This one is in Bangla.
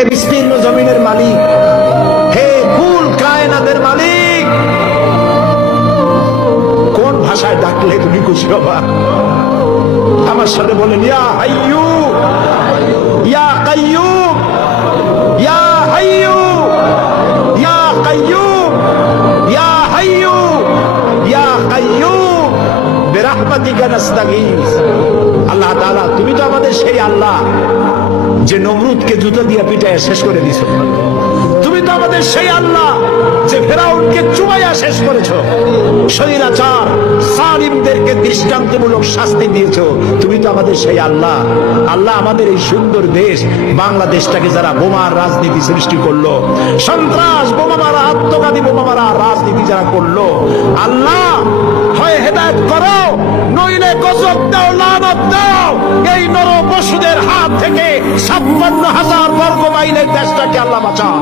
হে বিস্তীর্ণ জমিনের মালিক, হে কুল কায়নাতের মালিক, কোন ভাষায় ডাকলে তুমি খুশি হবা? আমার সাথে বলেন, ইয়া হাইয়ু ইয়া কাইয়ুম, ইয়া হাইয়ু ইয়া কাইয়ুম, ইয়া হাইয়ু ইয়া কাইয়ুম বিরহমাতিকা নাস্তাগীস। আল্লাহ তাআলা, তুমি তো আমাদের সেই আল্লাহ যে নমরুদকে জুতো দিয়ে পিটায় শেষ করে দিয়েছো। তুমি তো আমাদের সেই আল্লাহ যে ফেরাউনকে চুবাইয়া শেষ করেছো। স্বৈরাচার সালিমদেরকে দৃষ্টান্তমূলক শাস্তি দিয়েছো। তুমি তো আমাদের সেই আল্লাহ। আল্লাহ, আমাদের এই সুন্দর দেশ বাংলাদেশটাকে যারা বোমার রাজনীতি সৃষ্টি করলো, সন্ত্রাস, বোমা মারা, আত্মঘাতী বোমা মারা রাজনীতি যারা করলো, আল্লাহ হয় হেদায়েত করো, নইলে গজব দাও, লানত দাও। এই নর পশুদের হাত থেকে 56,000 বর্গ মাইলের দেশটাকে আল্লাহ বাঁচাও।